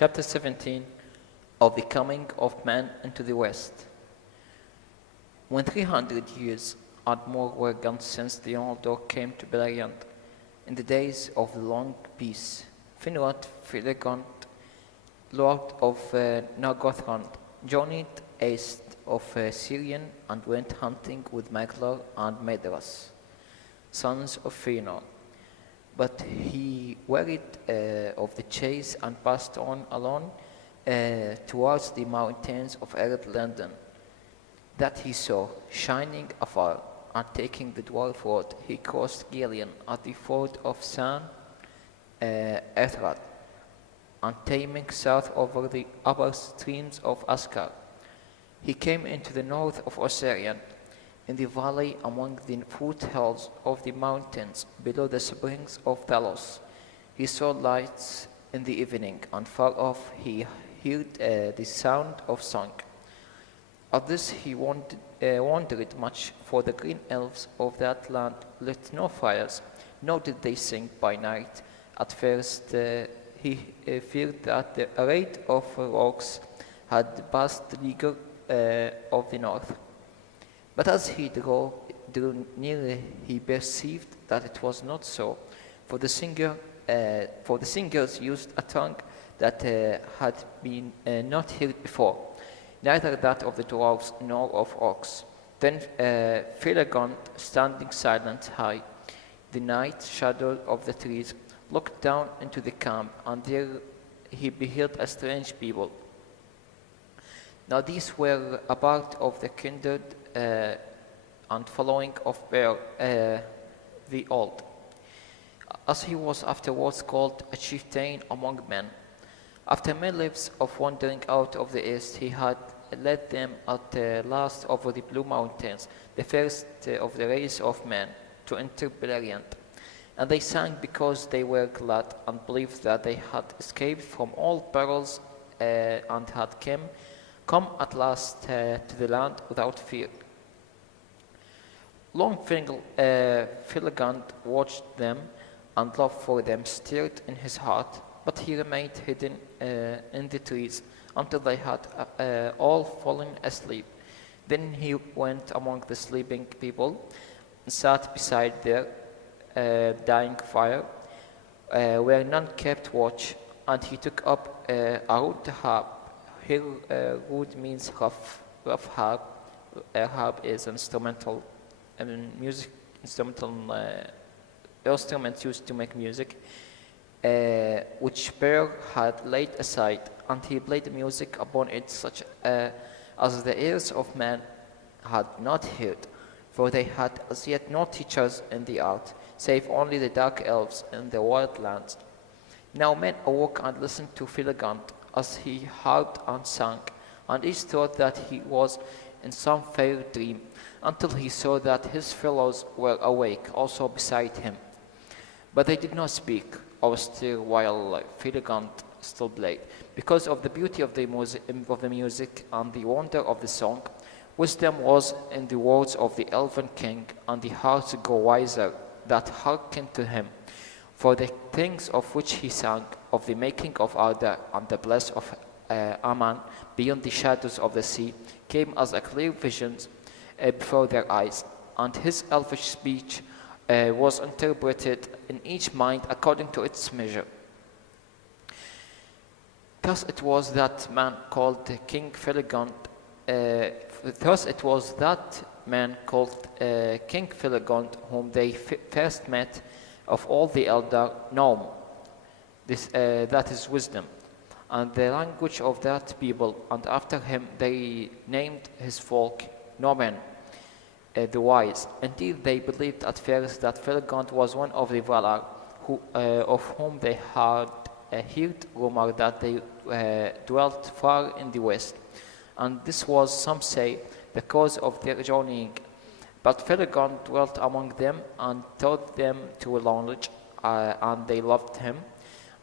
Chapter 17 of the Coming of Man into the West. When 300 years and more were gone since the Númenor came to Beleriand, in the days of the long peace, Finrod Filegond, Lord of Nargothrond, journeyed east of Sirion and went hunting with Maglor and Medras, sons of Valinor. But he wearied of the chase and passed on alone towards the mountains of arid London, that he saw shining afar, and taking the dwarf road, he crossed Gillian at the ford of San Ethrad, and taming south over the upper streams of Askar, he came into the north of Osirian, in the valley among the foothills of the mountains below the springs of Talos. He saw lights in the evening, and far off he heard the sound of song. At this he wondered much, for the green elves of that land lit no fires, nor did they sing by night. At first he feared that the raid of orcs had passed the leaguer of the north. But as he drew nearer, he perceived that it was not so, for the singers used a tongue that had been not heard before, neither that of the dwarves nor of orcs. Then Filegond, standing silent high, the night shadow of the trees, looked down into the camp, and there he beheld a strange people. Now these were a part of the kindred and following of Bear the Old, as he was afterwards called a chieftain among men. After many lives of wandering out of the east, he had led them at last over the Blue Mountains, the first of the race of men, to enter Beleriand. And they sang because they were glad and believed that they had escaped from all perils and had come at last to the land without fear. Long Filegond watched them, and love for them stirred in his heart, but he remained hidden in the trees until they had all fallen asleep. Then he went among the sleeping people and sat beside their dying fire, where none kept watch, and he took up a rude harp. Here, rude means rough harp. A harp is instrumental music, instruments used to make music, which Bear had laid aside, and he played music upon it such as the ears of men had not heard, for they had as yet no teachers in the art, save only the dark elves in the wild lands. Now men awoke and listened to Filegond as he harped and sang, and each thought that he was in some fair dream, until he saw that his fellows were awake also beside him. But they did not speak or stir while Filegond still played, because of the beauty of the music and the wonder of the song. Wisdom was in the words of the elven king, and the hearts grow wiser that hearkened to him. For the things of which he sang, of the making of Arda and the bliss of Aman beyond the shadows of the sea, came as a clear vision before their eyes, and his elvish speech was interpreted in each mind according to its measure. Thus it was that man called King Filegond. King Filegond, whom they first met of all the elder Nom. That is wisdom, and the language of that people. And after him they named his folk Nomen, the wise. Indeed, they believed at first that Filegond was one of the Valar, of whom they had heard rumor that they dwelt far in the west. And this was, some say, the cause of their journeying. But Filegond dwelt among them and taught them to knowledge, and they loved him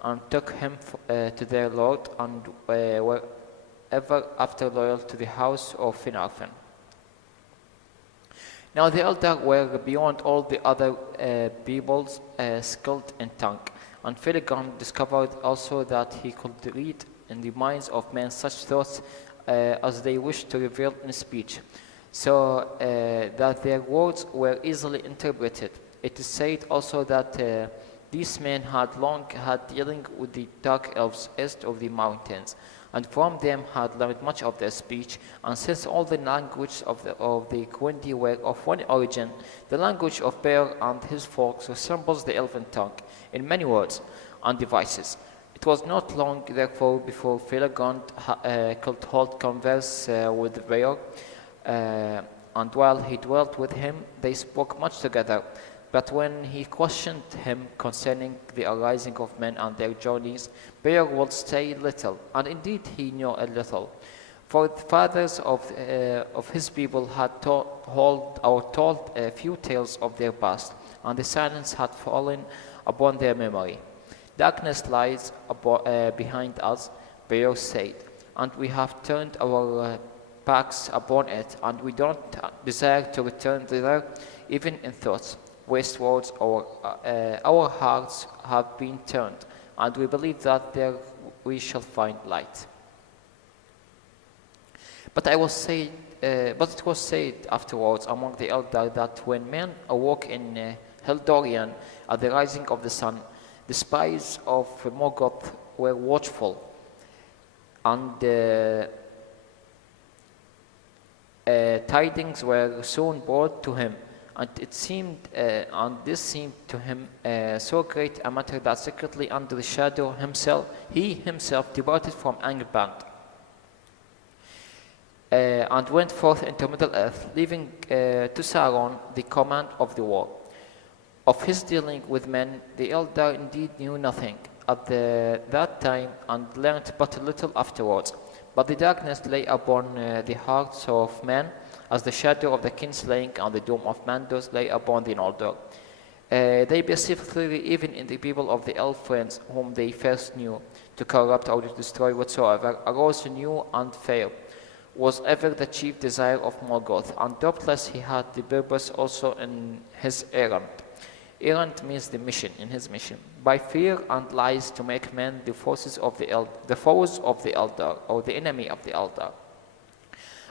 and took him to their lord, and were ever after loyal to the house of Finarfin. Now the elder were beyond all the other peoples skilled in tongue, and Filegond discovered also that he could read in the minds of men such thoughts as they wish to reveal in speech, so that their words were easily interpreted. It is said also that these men had long had dealing with the dark elves east of the mountains, and from them had learned much of their speech. And since all the languages of the Quenya were of one origin, the language of Bear and his folks resembles the elven tongue in many words and devices. It was not long, therefore, before Felagund could hold converse with Bear, and while he dwelt with him, they spoke much together. But when he questioned him concerning the arising of men and their journeys, Bear would say little, and indeed he knew a little. For the fathers of his people had told a few tales of their past, and the silence had fallen upon their memory. Darkness lies behind us, Bear said, and we have turned our backs upon it, and we don't desire to return thither, even in thoughts. Westwards, our hearts have been turned, and we believe that there we shall find light. But it was said afterwards among the Eldar that when men awoke in Heldorian at the rising of the sun, the spies of Morgoth were watchful, and tidings were soon brought to him. And this seemed to him so great a matter that secretly under the shadow he himself departed from Angband and went forth into Middle-earth, leaving to Sauron the command of the war. Of his dealing with men, the Eldar indeed knew nothing at that time and learnt but little afterwards. But the darkness lay upon the hearts of men, as the shadow of the kinslaying and the doom of Mandos lay upon the Noldor. They perceived clearly even in the people of the elf friends whom they first knew, to corrupt or to destroy whatsoever arose new and fair, was ever the chief desire of Morgoth, and doubtless he had the purpose also in his errand. Errand means the mission, in his mission, by fear and lies to make men the foes of the Eldar, or the enemy of the Eldar,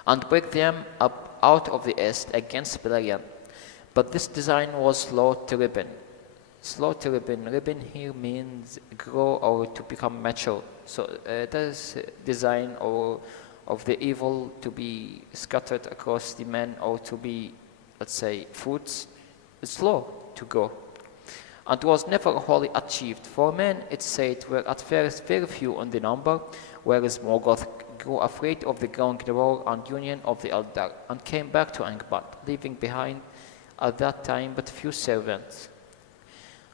and break them up out of the east against Beleriand. But this design was slow to ripen. Slow to ripen. Ripen here means grow or to become mature. So this design of the evil to be scattered across the men, or to be, let's say, fruits, is slow to go, and was never wholly achieved. For men, it's said, were at first very few in the number, whereas Morgoth grew afraid of the growing roar and union of the Eldar, and came back to Angband, leaving behind at that time but few servants,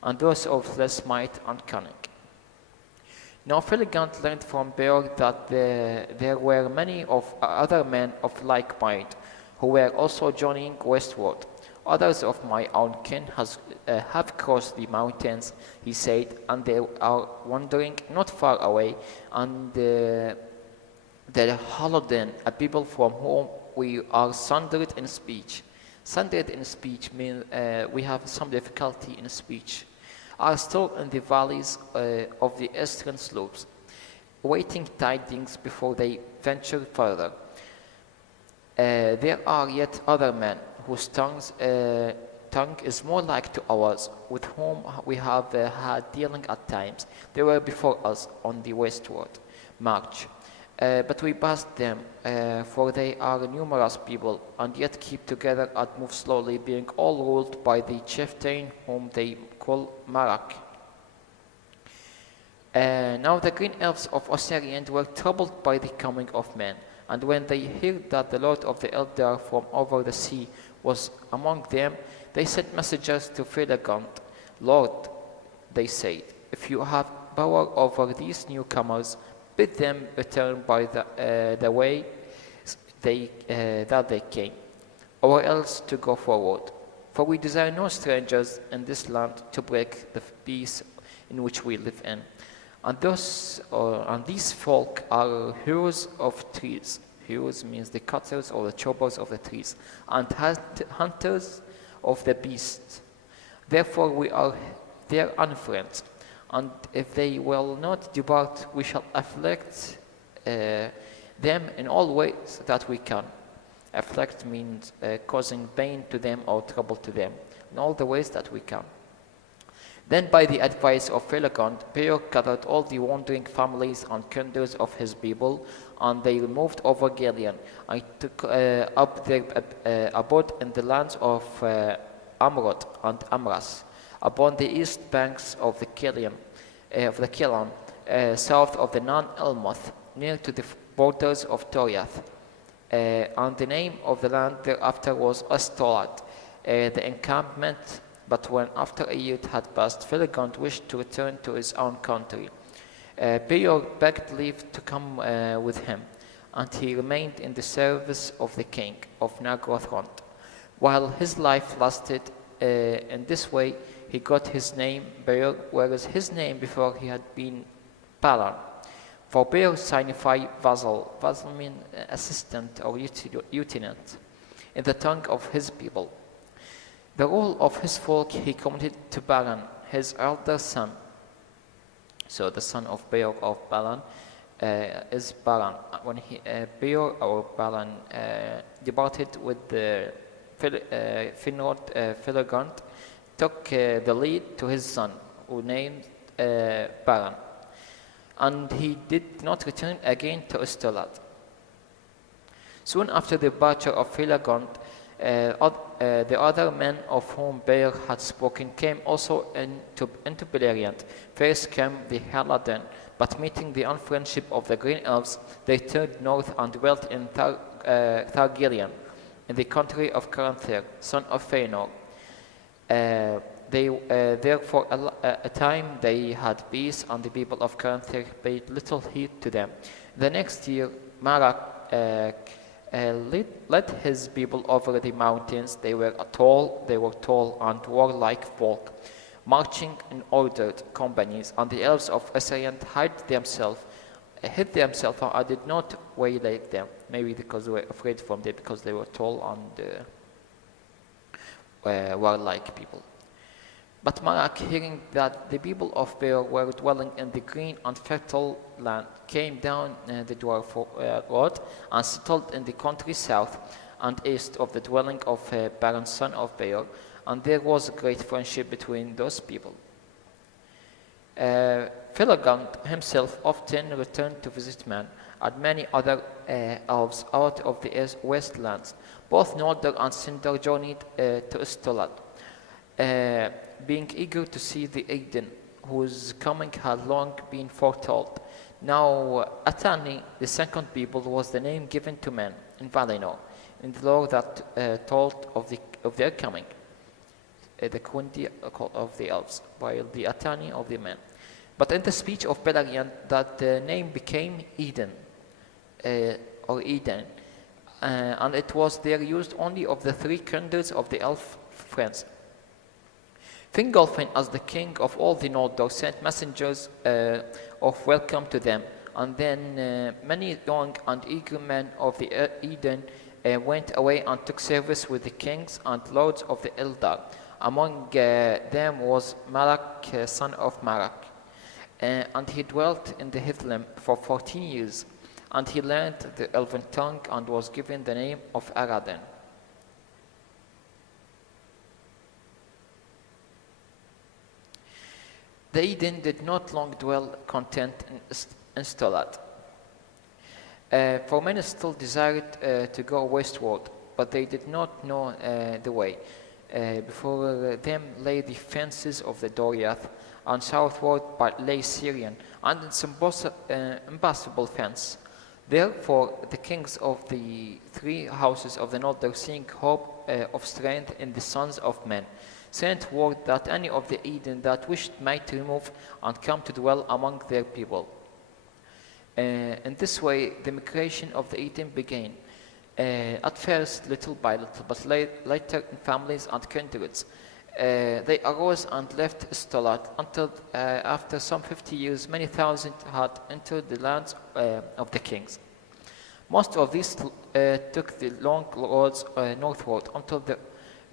and those of less might and cunning. Now Felagund learned from Bear that there were many of other men of like mind, who were also journeying westward. Others of my own kin have crossed the mountains, he said, and they are wandering not far away, and the Halloden, a people from whom we are sundered in speech. Sundered in speech means we have some difficulty in speech, are still in the valleys of the eastern slopes, waiting tidings before they venture further. There are yet other men whose tongue is more like to ours, with whom we have had dealing at times. They were before us on the westward march, but we passed them, for they are a numerous people, and yet keep together and move slowly, being all ruled by the chieftain whom they call Marak. Now the green elves of Osiriand were troubled by the coming of men, and when they heard that the Lord of the Eldar from over the sea was among them, they sent messengers to Felagund. Lord, they said, if you have power over these newcomers, bid them return by the way that they came, or else to go forward. For we desire no strangers in this land to break the peace in which we live in. And these folk are heroes of trees. Heroes means the cutters or the choppers of the trees, and hunters of the beasts. Therefore we are their unfriends, and if they will not depart, we shall afflict them in all ways that we can. Afflict means causing pain to them or trouble to them, in all the ways that we can. Then by the advice of Beleriand, Beor gathered all the wandering families and kindreds of his people, and they moved over Gillian, and took up their abode in the lands of Amrod and Amras, upon the east banks of the Killian, south of the Nan Elmoth, near to the borders of Toriath. And the name of the land thereafter was Astolat, the encampment. But when after a year had passed, Beleriand wished to return to his own country. Beor begged leave to come with him, and he remained in the service of the king of Nargothrond. While his life lasted, in this way he got his name Beor, whereas his name before he had been Balan. For Beor signified vassal. Vassal means assistant or lieutenant in the tongue of his people. The rule of his folk he committed to Balan, his elder son. So the son of Beor of Balan is Balan. When Beor or Balan departed with the Finrod, Beleriand took the lead to his son, who named Balan. And he did not return again to Astolat. Soon after the departure of Beleriand, the other men of whom Beor had spoken came also into Beleriand. First came the Haladan, but meeting the unfriendship of the Green Elves, they turned north and dwelt in Thargillion, in the country of Caranthir, son of Valinor. There for a time they had peace, and the people of Caranthir paid little heed to them. The next year, Marak led his people over the mountains. They were tall and warlike folk, marching in ordered companies, and the elves of Assyrian hid themselves and did not waylay them, maybe because they were afraid from them, because they were tall and warlike people. But Marak, hearing that the people of Beor were dwelling in the green and fertile land, came down the dwarf road and settled in the country south and east of the dwelling of Baran, son of Beor, and there was a great friendship between those people. Beleriand himself often returned to visit men, and many other elves out of the westlands. Both Noldor and Sindar journeyed to Astolat, being eager to see the Aiden, whose coming had long been foretold. Now Atani, the second people, was the name given to men in Valinor, in the lore that told of their coming, the Quenya of the elves, while the Atani of the men. But in the speech of Beleriand, that name became Eden, or Eden, and it was there used only of the three kindreds of the elf friends. Fingolfin, as the king of all the Noldor, sent messengers of welcome to them, and then many young and eager men of the Eden went away and took service with the kings and lords of the Eldar. Among them was Marak, son of Marak, and he dwelt in the Hithlum for 14 years, and he learned the Elven tongue and was given the name of Aradan. The Eden did not long dwell content in Stolat, for many still desired to go westward, but they did not know the way. Before them lay the fences of the Doriath, and southward lay Syrian, and its impassable fence. Therefore the kings of the three houses of the Noldor, seeing hope of strength in the sons of men, sent word that any of the Eden that wished might remove and come to dwell among their people. In this way the migration of the Eden began, at first little by little, but later in families and kindreds. They arose and left Stolat until after some 50 years many thousand had entered the lands of the kings. Most of these took the long roads northward until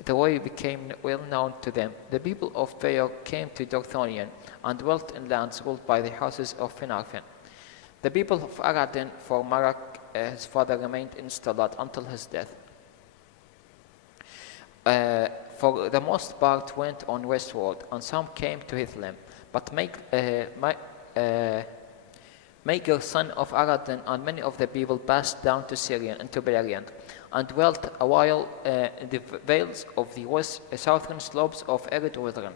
the way became well known to them. The people of Beor came to Dorthonion and dwelt in lands ruled by the houses of Finarfin. The people of Araden for Marak, his father, remained in Stalad until his death. For the most part went on westward, and some came to Hithlem. But Maegir, son of Araden, and many of the people passed down to Syria and to Beleriand, and dwelt a while in the vales of the southern slopes of Ered Withran.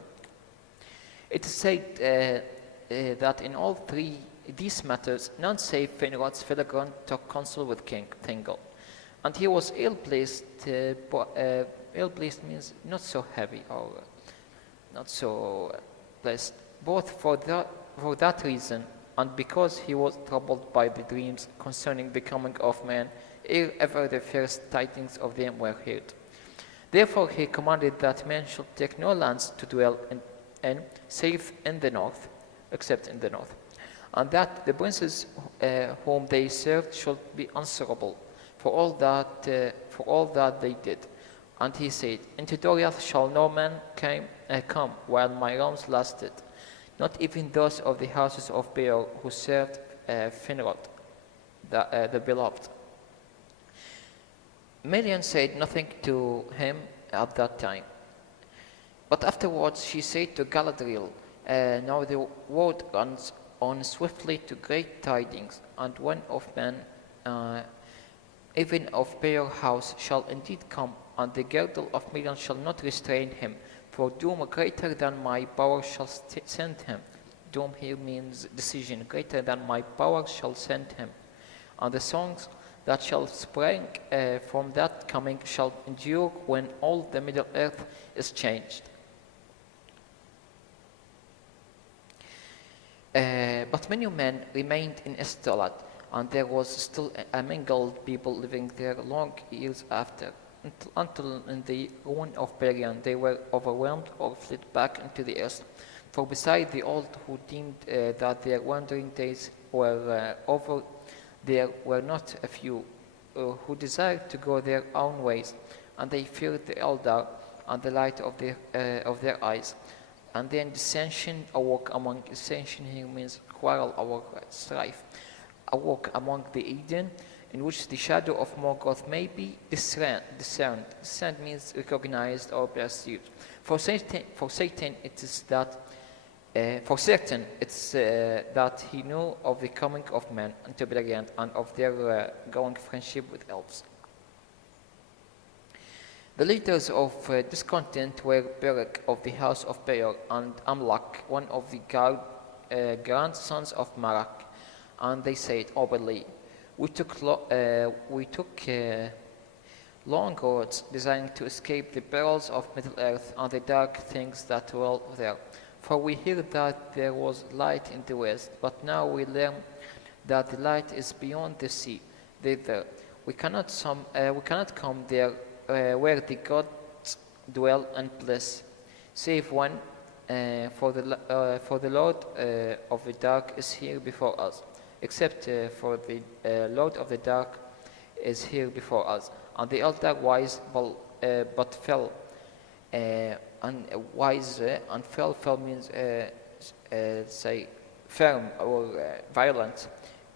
It is said that in all three these matters, none save Finrod's Felagron took counsel with King Thingol, and he was ill-placed. Ill-placed means not so heavy or not so blessed, both for that reason and because he was troubled by the dreams concerning the coming of man, ere ever the first tidings of them were heard. Therefore he commanded that men should take no lands to dwell in save in the north, except in the north, and that the princes whom they served should be answerable for all that they did. And he said, Into Doriath shall no man come while my realms lasted, not even those of the houses of Beor who served Finrod, the beloved. Miriam said nothing to him at that time. But afterwards she said to Galadriel, Now the word runs on swiftly to great tidings, and one of men, even of Beor house, shall indeed come, and the girdle of Miriam shall not restrain him, for doom greater than my power shall send him. Doom here means decision, greater than my power shall send him. And the songs that shall spring from that coming shall endure when all the Middle Earth is changed. But many men remained in Estalad, and there was still a mingled people living there long years after, until in the ruin of Beleriand they were overwhelmed or fled back into the earth. For beside the old who deemed that their wandering days were over, there were not a few who desired to go their own ways, and they feared the Eldar and the light of their eyes. And then dissension awoke among, dissension here means quarrel or strife, awoke among the Eden, in which the shadow of Morgoth may be discerned. Discerned means recognized or perceived. For Satan, it is that. For certain, it's that he knew of the coming of men into Beleriand and of their growing friendship with elves. The leaders of discontent were Beric of the house of Beor and Amlak, one of the grandsons of Marak, and they said openly, We took long roads desiring to escape the perils of Middle-earth and the dark things that dwell there. For we hear that there was light in the west, but now we learn that the light is beyond the sea. Thither we cannot come there where the gods dwell and bless, save one, for the Lord of the dark is here before us, except for the Lord of the dark is here before us. And the Eldar wise but fell, and wise and fell means say firm or violent,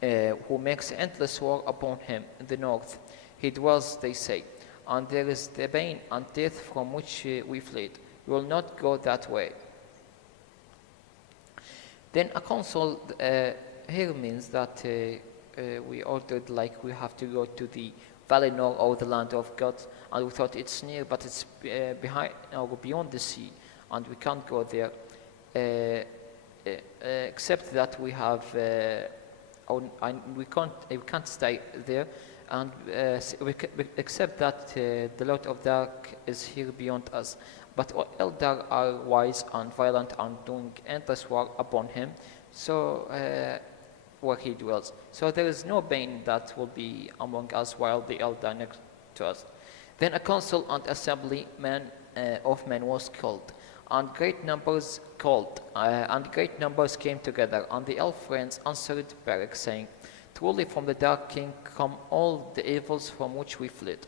who makes endless war upon him in the north. He dwells, they say, and there is the bane and death from which we fled. We will not go that way. Then a council here means that we ordered, like, we have to go to the Valinor or the land of gods, and we thought it's near, but it's behind or beyond the sea, and we can't go there, except that we have, we can't stay there, and except that the Lord of Dark is here beyond us. But Eldar are wise and violent and doing endless war upon him, so where he dwells. So there is no bane that will be among us while the Eldar next to us. Then a council and assembly of men was called, and great numbers came together, and the elf friends answered Beric, saying, Truly from the Dark King come all the evils from which we fled.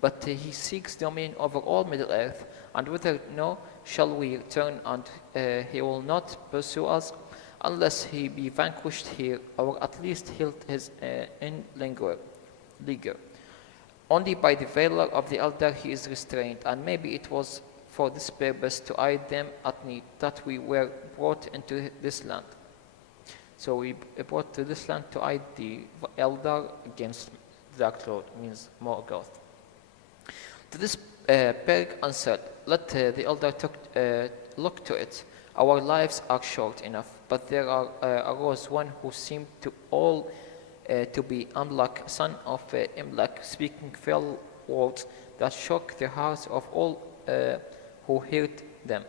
But he seeks dominion over all Middle-earth, and whither no shall we return, and he will not pursue us, unless he be vanquished here, or at least held his leaguer. Only by the valor of the elder he is restrained, and maybe it was for this purpose, to aid them at need, that we were brought into this land. So we brought to this land to aid the elder against the Dark Lord, means Morgoth. To this Berg answered, let the elder look to it. Our lives are short enough, but there arose one who seemed to all to be Amlak, son of Imlak, speaking fell words that shook the hearts of all who heard him.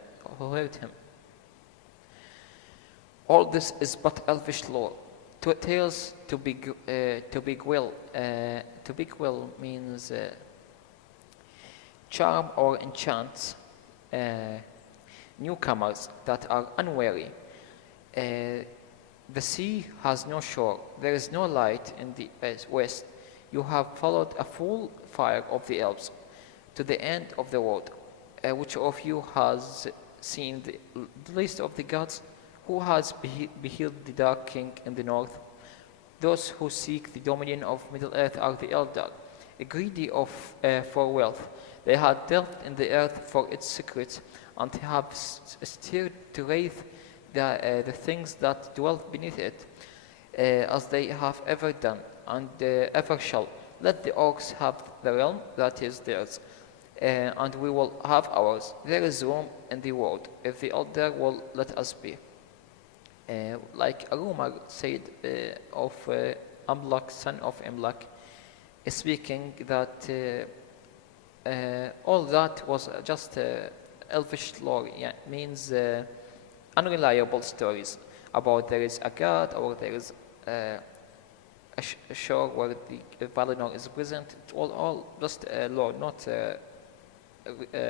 All this is but elvish lore. Tales to beguile means charm or enchant newcomers that are unwary. The sea has no shore, there is no light in the west. You have followed a full fire of the elves to the end of the world. Which of you has seen the least of the gods? Who has beheld the Dark King in the north? Those who seek the dominion of Middle-earth are the elder, greedy for wealth. They have delved in the earth for its secrets, and have steered to wraith the things that dwell beneath it, as they have ever done, and ever shall. Let the orcs have the realm that is theirs, and we will have ours. There is room in the world, if the elder will let us be. Like a rumor said of Amlak, son of Imlak, speaking that all that was just elvish lore, means unreliable stories about there is a god or there is a shore where the Valinor is present. It's all just lore, not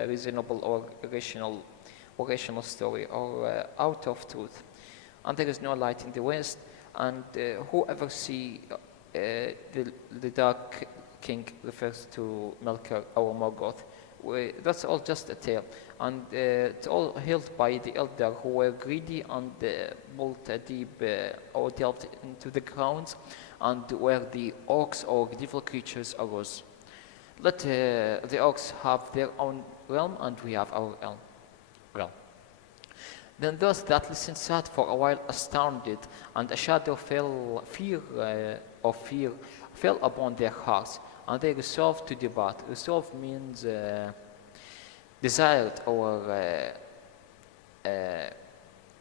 reasonable or rational story or out of truth. And there is no light in the west, and whoever see the Dark King refers to Melkor or Morgoth. That's all just a tale, and it's all held by the elder who were greedy and built deep or delved into the grounds, and where the orcs or devil creatures arose. Let the orcs have their own realm, and we have our realm. Then those that listened sat for a while astounded, and a shadow fell upon their hearts, and they resolved to depart. Resolve means desired or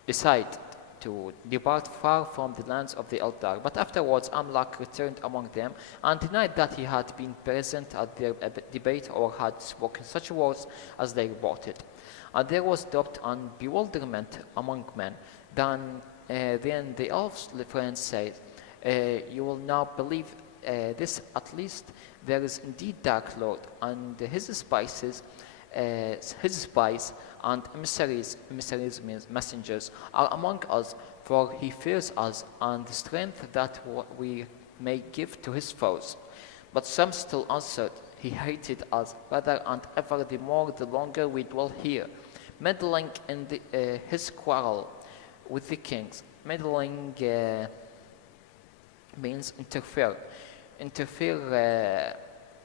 decide to depart far from the lands of the Eldar. But afterwards Amlak returned among them and denied that he had been present at their debate or had spoken such words as they reported. And there was doubt and bewilderment among men. Then the elves' friends said, you will now believe this at least. There is indeed Dark Lord, and his spies and emissaries means messengers, are among us, for he fears us and the strength that we may give to his foes. But some still answered, he hated us rather and ever the more the longer we dwell here, meddling in his quarrel with the kings. Meddling means interfere.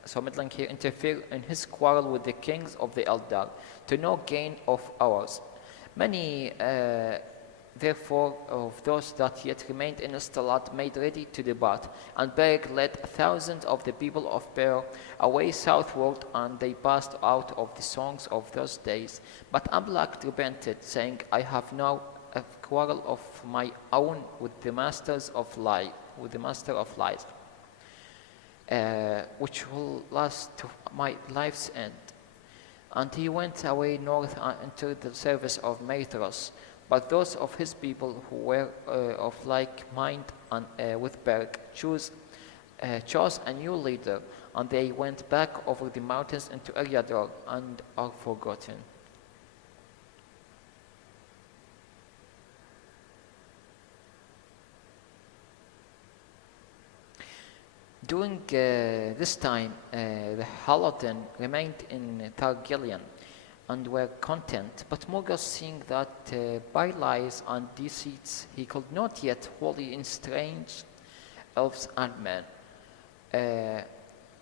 So meddling here, interfere in his quarrel with the kings of the Eldar, to no gain of ours. Many, therefore, of those that yet remained in Istalad made ready to depart, and Berg led 1,000 of the people of Beor away southward, and they passed out of the songs of those days. But Amlak repented, saying, I have now a quarrel of my own with the master of lies, which will last to my life's end. And he went away north into the service of Maithros. But those of his people who were of like mind with Berg chose a new leader, and they went back over the mountains into Eriador and are forgotten. During this time, the Halodin remained in Targillion, and were content. But Morgoth, seeing that by lies and deceits he could not yet wholly estrange elves and men,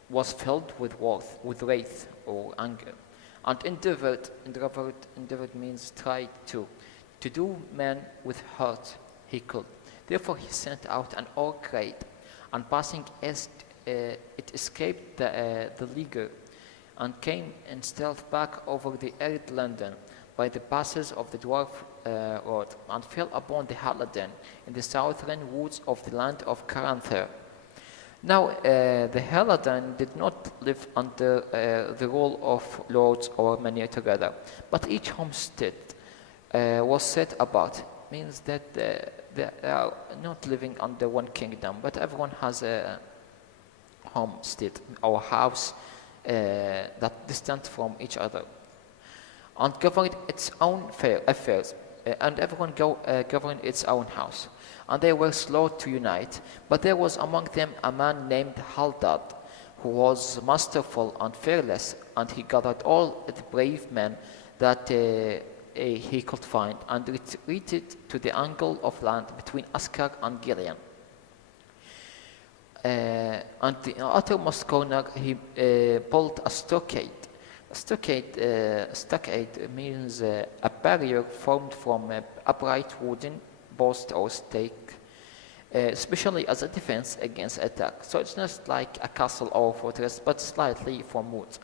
was filled with wrath or anger, and endeavored means tried to do men with hurt he could. Therefore he sent out an orc raid, and passing east it escaped the leaguer, and came in stealth back over the arid London by the passes of the dwarf road, and fell upon the Hallodan in the southern woods of the land of Caranther. Now the Hallodan did not live under the rule of lords or many together, but each homestead was set about. Means that they are not living under one kingdom, but everyone has a homestead or house that distant from each other, and governed its own affairs, and everyone governed its own house. And they were slow to unite, but there was among them a man named Haldad, who was masterful and fearless, and he gathered all the brave men that he could find, and retreated to the angle of land between Askar and Gillian. And the uttermost corner he built a stockade. Stockade means a barrier formed from a upright wooden post or stake, especially as a defense against attack. So it's not like a castle or fortress, but slightly from wood.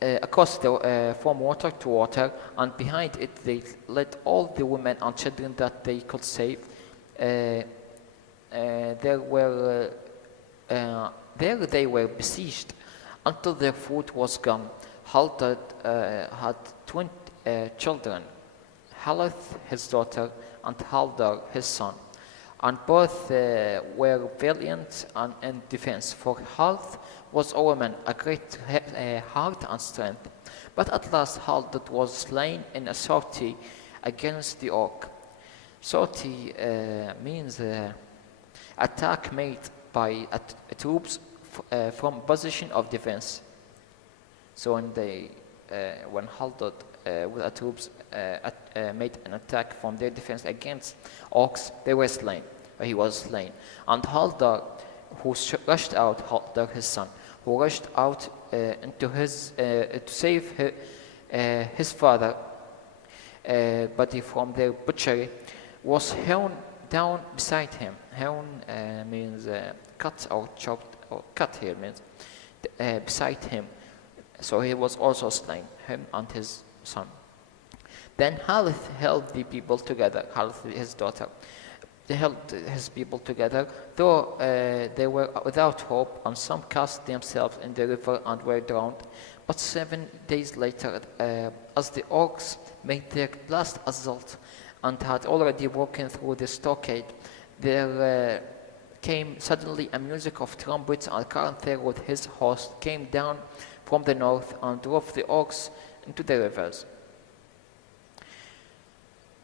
Across from water to water, and behind it they led all the women and children that they could save. There they were besieged until their food was gone. Haldad had 20 children, Haleth his daughter and Haldar his son, and both were valiant and in defense. For Haleth was a woman, a great heart and strength. But at last Haldad was slain in a sortie against the orc. Sortie means attack made by troops from position of defense. So when Haldad with the troops made an attack from their defense against orcs, they were slain. He was slain. And Haldar, who rushed out, Haldar his son, who rushed out into his to save his father, body from their butchery, was hewn down beside him. Hewn means cut or chopped, or cut here means beside him. So he was also slain, him and his son. Then Haleth held the people together, Haleth his daughter. They held his people together, though they were without hope, and some cast themselves in the river and were drowned. But 7 days later, as the orcs made their last assault and had already broken through the stockade, there came suddenly a music of trumpets, and Caranther with his host came down from the north and drove the orcs into the rivers.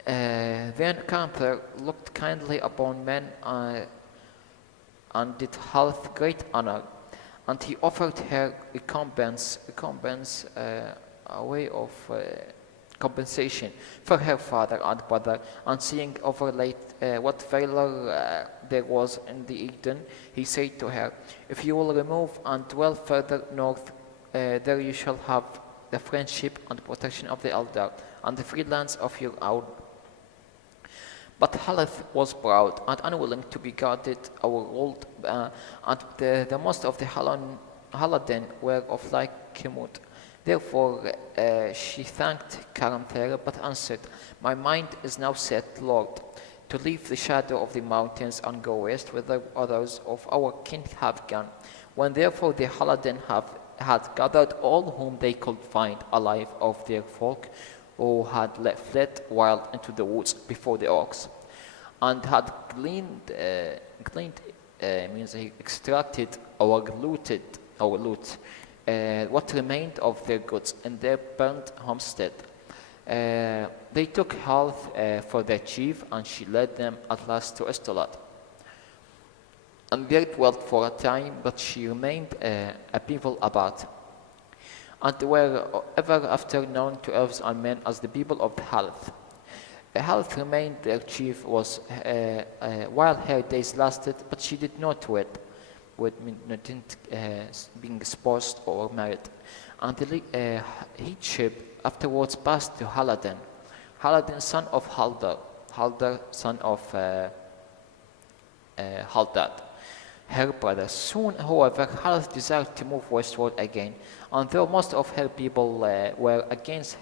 Then Caranther looked kindly upon men and did Haleth great honor, and he offered her recompense, a way of compensation for her father and brother. And seeing overlaid what valor there was in the Eden, he said to her, "If you will remove and dwell further north, there you shall have the friendship and protection of the elder and the free lands of your own." But Haleth was proud and unwilling to be guarded or ruled, and the most of the Hallodan were of like mood. Therefore she thanked Caranther, but answered, "My mind is now set, Lord, to leave the shadow of the mountains and go west, whither others of our kin have gone." When therefore the Hallodan had gathered all whom they could find alive of their folk, who had fled wild into the woods before the orcs, and had gleaned means he extracted or looted what remained of their goods in their burnt homestead. They took Haleth for their chief, and she led them at last to Estolad. And there dwelt for a time, but she remained a people about. and were ever after known to elves and men as the people of the Haleth. Haleth remained their chief while her days lasted, but she did not wed, didn't being espoused or married, and the headship afterwards passed to Haladin. Haladin, son of Haldar, Haldar, son of Haldad, her brother. Soon, however, Haleth desired to move westward again, and though most of her people were against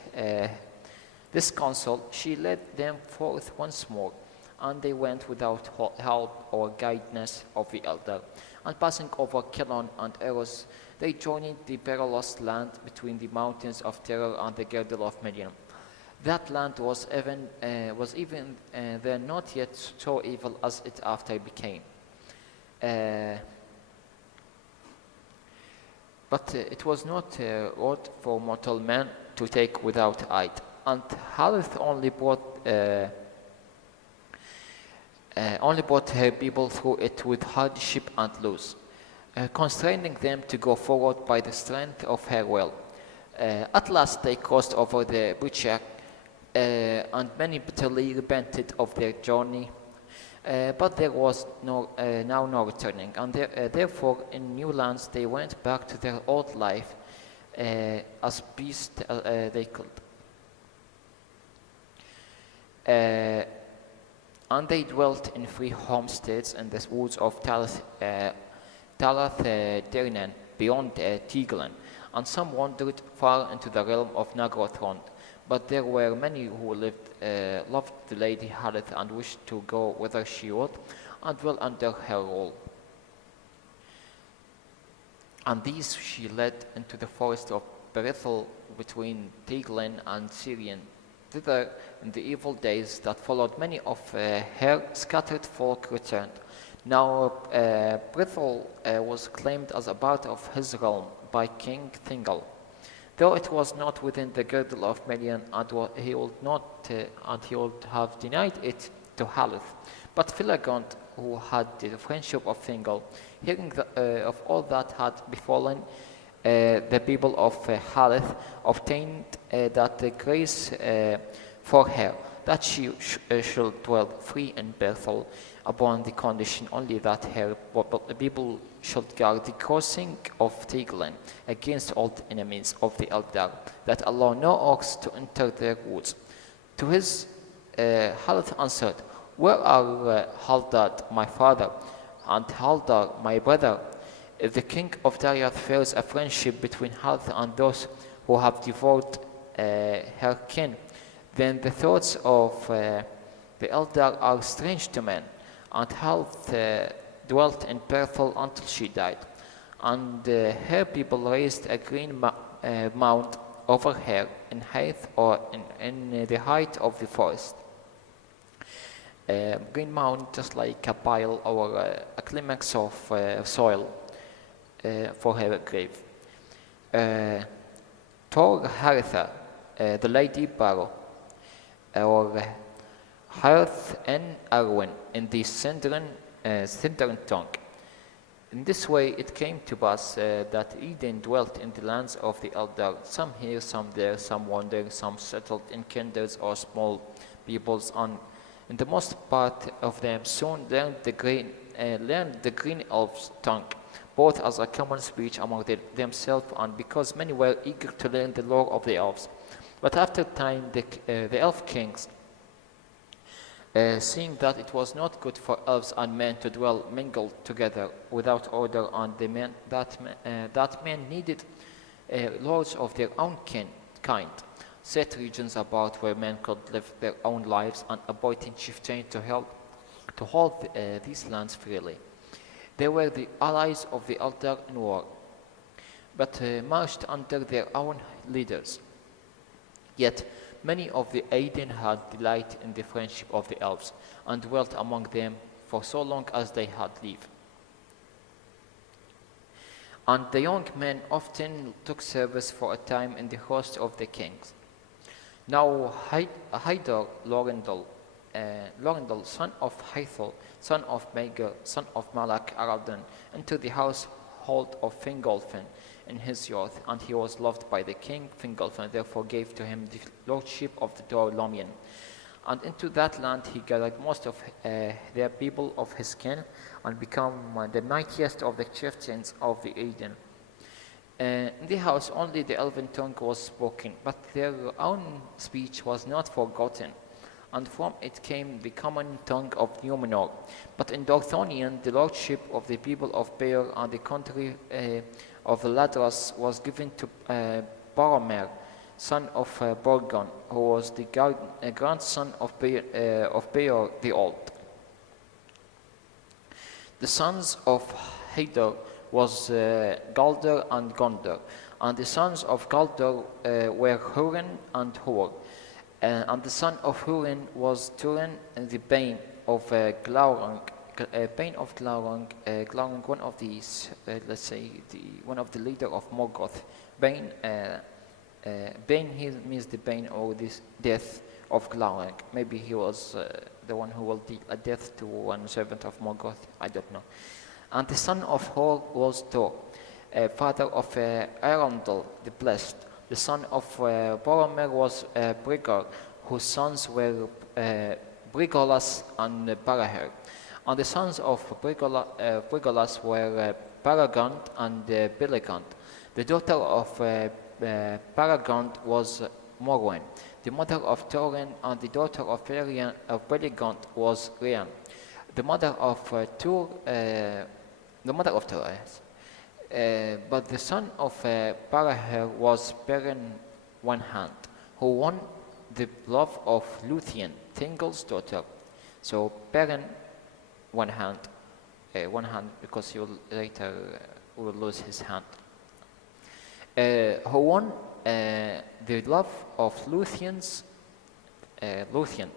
this counsel, she led them forth once more, and they went without help or guidance of the elder. And passing over Kelon and Eros, they journeyed the perilous land between the mountains of Terror and the girdle of Midian. That land was even then not yet so evil as it after became. But it was not wrought for mortal man to take without aid, and Haleth only brought her people through it with hardship and loss, constraining them to go forward by the strength of her will. At last they crossed over the Butchak, and many bitterly repented of their journey, but there was now no returning, and therefore in new lands they went back to their old life as beasts they could. And they dwelt in 3 homesteads in the woods of Talath Dernan beyond Tiglan, and some wandered far into the realm of Nagrothron. But there were many who loved the lady Haleth and wished to go whither she would, and dwell under her rule. And these she led into the forest of Berithel between Tiglan and Syrian. Thither, in the evil days that followed, many of her scattered folk returned. Now Berithel was claimed as a part of his realm by King Thingol, though it was not within the girdle of Midian, and he would have denied it to Haleth. But Philagond, who had the friendship of Thingol, hearing of all that had befallen the people of Haleth, obtained that grace for her, that she should dwell free in Bethel, upon the condition only that her people should guard the crossing of Tiglan against all the enemies of the Eldar, that allow no ox to enter their woods. To his Haleth answered, "Where are Haldad my father, and Haldar my brother? If the king of Dariath fears a friendship between Haleth and those who have devoured her kin, then the thoughts of the Eldar are strange to men." And Haleth dwelt in Bethel until she died, and her people raised a green mound over her in height or in the height of the forest. Green mound, just like a pile or a climax of soil for her grave. Tor Haritha, the Lady Barrow, or Harth en Arwen in the Sindran tongue. In this way it came to pass that Eden dwelt in the lands of the Eldar, some here, some there, some wandered, some settled in kindreds or small peoples, and in the most part of them soon learned the green elf's tongue, both as a common speech among themselves and because many were eager to learn the lore of the elves. But after time the elf kings, seeing that it was not good for elves and men to dwell mingled together without order, and that men needed lords of their own kind, set regions about where men could live their own lives, and appointing chieftains to hold these lands freely. They were the allies of the Eldar in war, but marched under their own leaders. Yet many of the Aiden had delight in the friendship of the elves, and dwelt among them for so long as they had leave. And the young men often took service for a time in the host of the kings. Now Haidar Lorindal, son of Haithel, son of Mager, son of Malak Aradan, into the household hold of Fingolfin in his youth, and he was loved by the king. Fingolfin therefore gave to him the lordship of the Dor-Lomien. And into that land he gathered most of their people of his kin, and became the mightiest of the chieftains of the Eden. In the house only the elven tongue was spoken, but their own speech was not forgotten, and from it came the common tongue of Númenor. But in Dorthonion the lordship of the people of Beor and the country of Ladras was given to Boromir, son of Borgon, who was the grandson of Beor the Old. The sons of Hadar was Galdor and Gondor, and the sons of Galdor were Hurin and Hur. And the son of Hurin was Turin, the Bane of Glaurung. Bane of Glaurung, Glaurung, one of the, let's say, one of the leader of Morgoth. Bane, Bane means the Bane or this death of Glaurung. Maybe he was the one who will deal a death to one servant of Morgoth. I don't know. And the son of Hor was Thor, father of Arundel the Blessed. The son of Boromir was Brigar, whose sons were Brigolas and Barahir. And the sons of Brigolas were Paragond and Belegond. The daughter of Paragond was Morwen. The mother of Thorin and the daughter of Belegond was Rian. The mother of Tur, but the son of Barahir was Beren One Hand, who won the love of Luthien, Thingol's daughter. So Beren One Hand because he will later will lose his hand. Who won the love of Luthien's Luthien,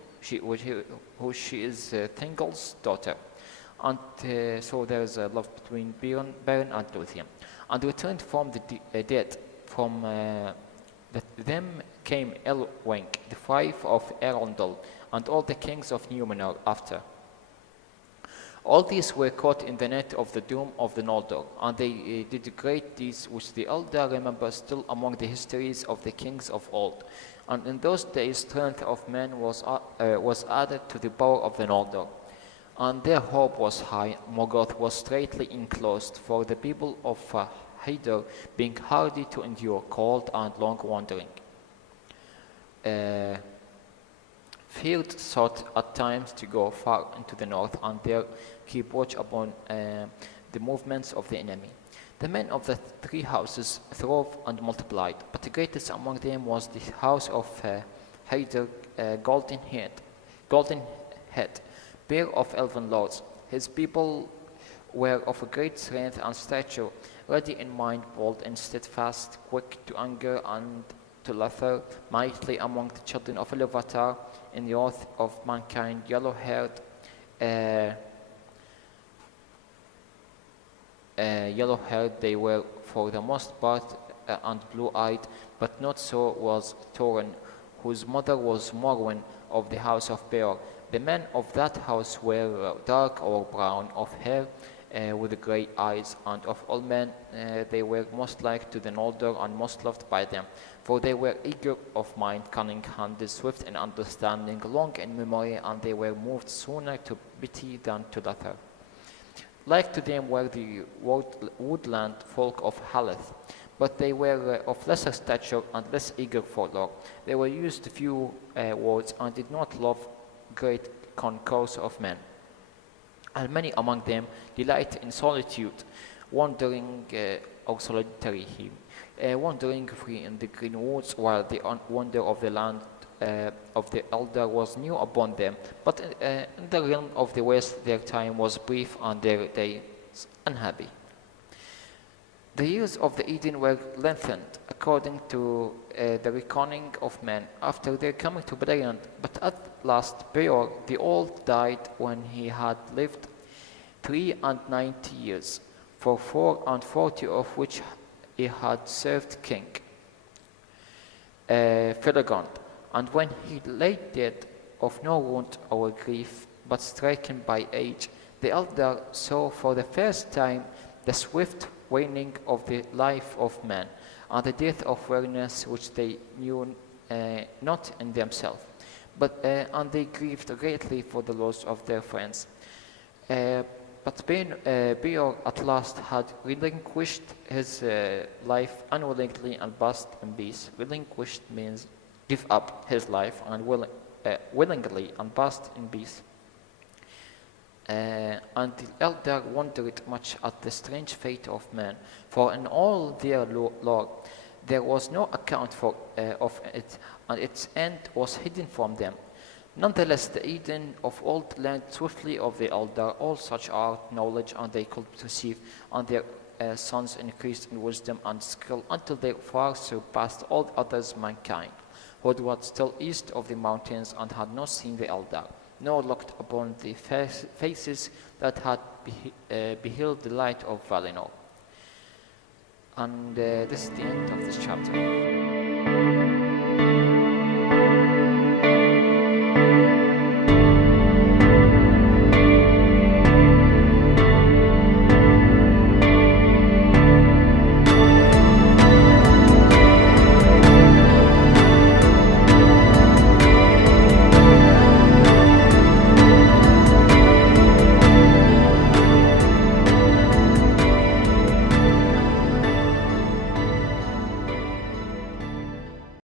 who she is Thingol's daughter. And so there is a love between Beren and Luthien. And returned from the dead. From them came Elwing, the wife of Arundel, and all the kings of Númenor after. All these were caught in the net of the doom of the Noldor, and they did great deeds which the Eldar remember still among the histories of the kings of old. And in those days strength of men was added to the power of the Noldor. And their hope was high. Morgoth was straitly enclosed, for the people of Hadar being hardy to endure cold and long wandering. Feared sought at times to go far into the north and there keep watch upon the movements of the enemy. The men of the three houses throve and multiplied, but the greatest among them was the house of Hadar, Golden Head, bear of elven lords. His people were of a great strength and stature, ready in mind, bold and steadfast, quick to anger and to laughter, mighty among the children of Iluvatar, in the oath of mankind, yellow-haired they were for the most part, and blue-eyed, but not so was Thorin, whose mother was Morwen of the house of Beor. The men of that house were dark or brown of hair, with grey eyes, and of all men they were most like to the Noldor and most loved by them, for they were eager of mind, cunning-handed, swift in understanding, long in memory, and they were moved sooner to pity than to laughter. Like to them were the woodland folk of Haleth, but they were of lesser stature and less eager for lore. They were used to few words and did not love great concourse of men. And many among them delight in solitude, wandering or solitary wandering free in the green woods, while the wonder of the land of the elder was new upon them. But in the realm of the west their time was brief and their days unhappy. The years of the Eden were lengthened according to the reckoning of men after their coming to Beleriand, but at last Beor the Old died when he had lived 93 years, for 44 of which he had served King Felagund. And when he lay dead of no wound or grief, but stricken by age, the elder saw for the first time the swift waning of the life of man, and the death of weariness which they knew not in themselves. And they grieved greatly for the loss of their friends. But Beor at last had relinquished his life unwillingly and passed in peace. Relinquished means give up his life and willingly and passed in peace. And the elder wondered much at the strange fate of man, for in all their lore there was no account of it, and its end was hidden from them. Nonetheless, the Eden of old learned swiftly of the elder all such art, knowledge, and they could perceive, and their sons increased in wisdom and skill until they far surpassed all others mankind, who dwelt still east of the mountains and had not seen the elder, nor looked upon the faces that had beheld the light of Valinor. And this is the end of this chapter.